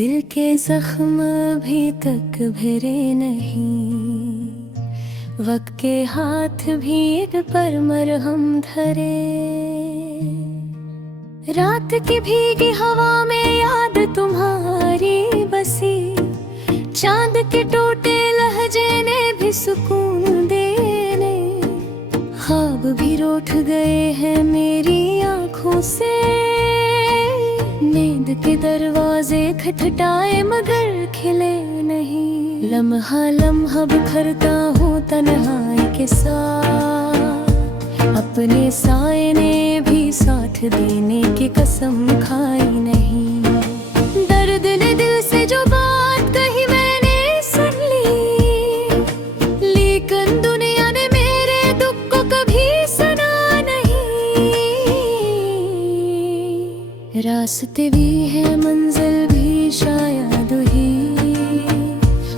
दिल के जख्म अभी तक भरे नहीं, वक्त के हाथ भी इन पर मरहम धरे। रात की भीगी हवा में याद तुम्हारी बसी, चांद के टूटे लहजे ने भी सुकून देने। ख्वाब भी रूठ गए हैं मेरी आंखों से, नींद के दरवाजे खटखटाए मगर खिले नहीं। लम्हा लम्हा बिखरता हूँ तन्हाई के साथ, अपने साए ने भी साथ देने की कसम खाई नहीं। दर्द ने दिल से जो बात कही मैंने सुन ली, लेकिन दुनिया ने मेरे दुख को कभी सुना नहीं। रास्ते भी है मंजिल भी शायद ही,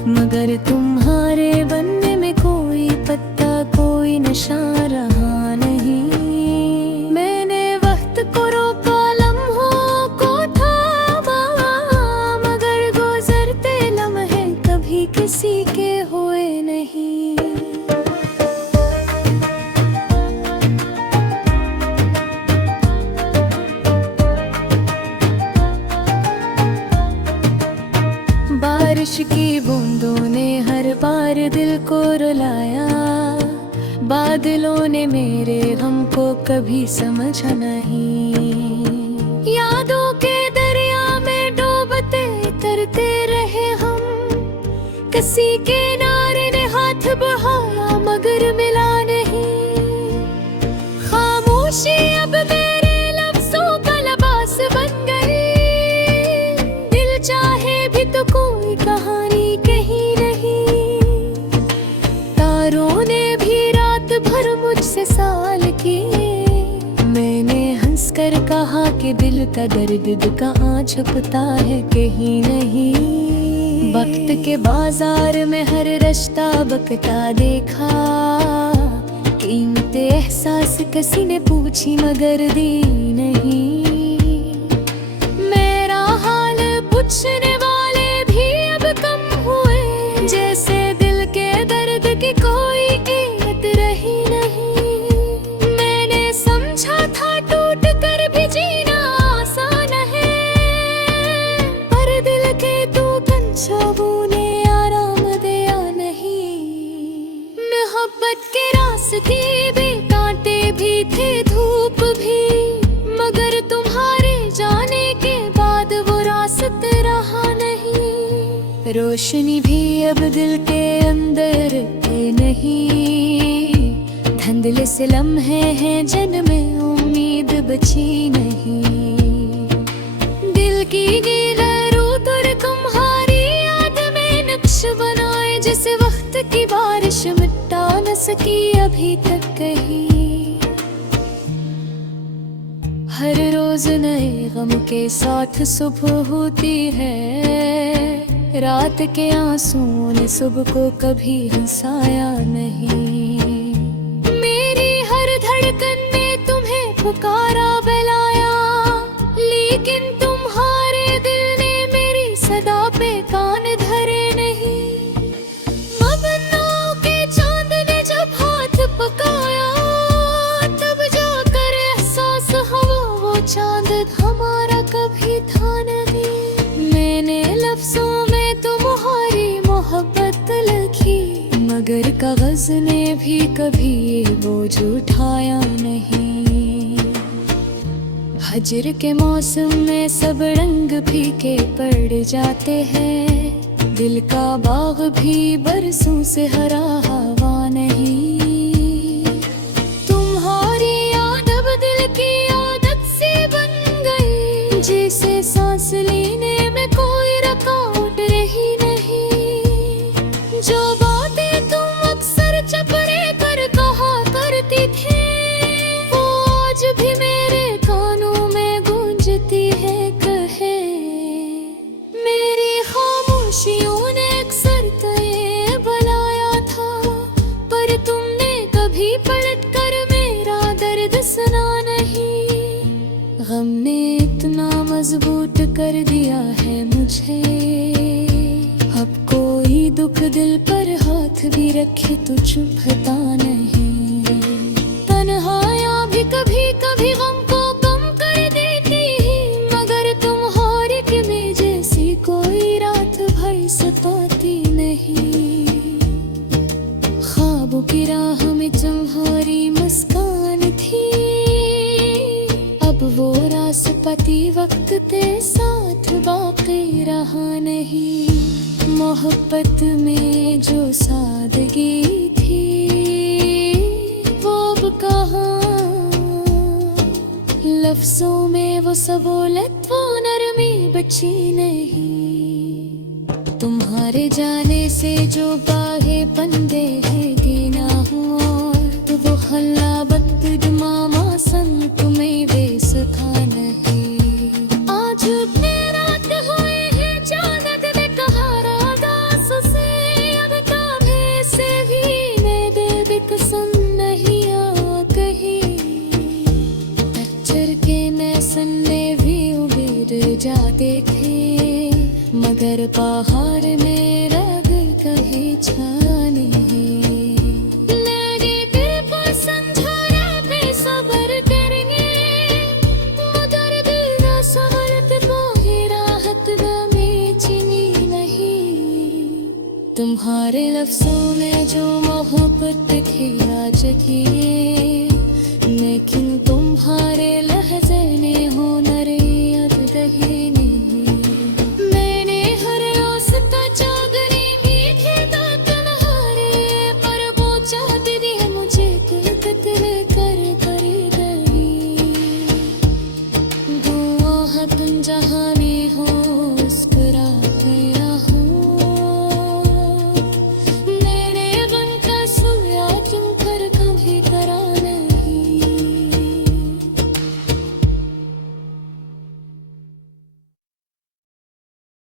मगर तुम्हारे बनने में कोई पत्ता कोई नशा रहा नहीं। मैंने वक्त को रोका लम्हों को थामा, मगर गुजरते लम्हे कभी किसी के हुए नहीं। बारिश की बूंदों ने हर बार दिल को रुलाया, बादलों ने मेरे गम को कभी समझा नहीं। यादों के दरिया में डूबते तरते रहे हम, किसी के किनारे ने हाथ बढ़ाया मगर मिला नहीं। खामोशी अब मेरे लफ्जों का लिबास बन गई, दिल चाहे भी तो कोई कहानी कहीं नहीं। तारों ने भी रात भर मुझसे सवाल किए, मैंने हंसकर कहा कि दिल का दर्द कहाँ छुपता है कहीं नहीं। वक्त के बाजार में हर रास्ता बकता देखा, कीमते एहसास किसी ने पूछी मगर दी नहीं। मेरा हाल पूछने वाले भी अब कम हुए, जैसे दिल के दर्द की कोई कीमत रही नहीं। मैंने समझा था टूट कर भी जीना आसान है, पर दिल के टूटन शबों ने आराम दिया नहीं। मोहब्बत के रास्ते भी कांटे भी थे धूप भी, मगर तुम्हारे जाने के बाद वो रास्ता रहा नहीं। रोशनी भी अब दिल के अंदर है नहीं, धुंधले से लम्हे हैं जिनमें उम्मीद बची नहीं। दिल की गहराई और तुम्हारी याद में नक्श बनाए, जिस वक्त की बारिश मिटा न सकी अभी तक कहीं। हर रोज नए गम के साथ सुबह होती है, रात के आंसुओं ने सुबह को कभी हंसाया नहीं। मेरी हर धड़कन ने तुम्हें पुकारा बुलाया, लेकिन तुम्हारे दिल ने मेरी सदा पे कान धरे नहीं। मबनों के चांद ने जब हाथ पकाया, तब जाकर एहसास हुआ वो चांद हमारा कभी था नहीं। मैंने लफ्जों में तुम्हारी मोहब्बत लिखी, मगर कागज ने भी कभी ये बोझ उठाया नहीं। हजर के मौसम में सब रंग फीके पड़ जाते हैं, दिल का बाग भी बरसों से हरा हवा नहीं। तुम्हारी याद अब दिल की आदत से बन गई, जैसे सांस लेने में कोई रुकावट रही नहीं। जो बातें तुम अक्सर चपड़े पर कहा करती थी, वो आज भी मेरे कानों में गूंजती है कहे। मेरी खामोशियों ने अक्सर तो ये बुलाया था, पर तुमने कभी पलट कर मेरा दर्द सुना नहीं। गम ने इतना मजबूत कर दिया है मुझे, दुख दिल पर हाथ भी रखे तो चुभता नहीं। तन्हाइयाँ भी कभी कभी गम को कम कर देती, मगर तुम्हारे के में जैसी कोई रात भर सताती नहीं। ख्वाबों की राह में तुम्हारी मुस्कान थी, अब वो रास्पती वक्त ते साथ बाकी रहा नहीं। मोहब्बत में जो सादगी थी वो अब कहाँ, लफ्जों में वो सबोलत वो नरमी बची नहीं। तुम्हारे जाने से जो बाहे बंदे हैं गिना हुआ, तो वो हल्ला बद मामा सन तुम्हें बेस था नहीं। आज इतने रात हुए हैं चांद में कहारा दास से, अब ताबे से भी मेरे बिकसन नहीं आ कहीं। अक्षर के मैं सन्ने भी उबिर जाते थे, मगर पहाड़ में रग कहीं छाने लगे। कृपा संझोरा पे सबर करेंगे, मगर दिल ना संभलते कोई राहत में चीनी नहीं। तुम्हारे लफ्जों में जो मोहब्बत थी आज की, लेकिन तुम्हारे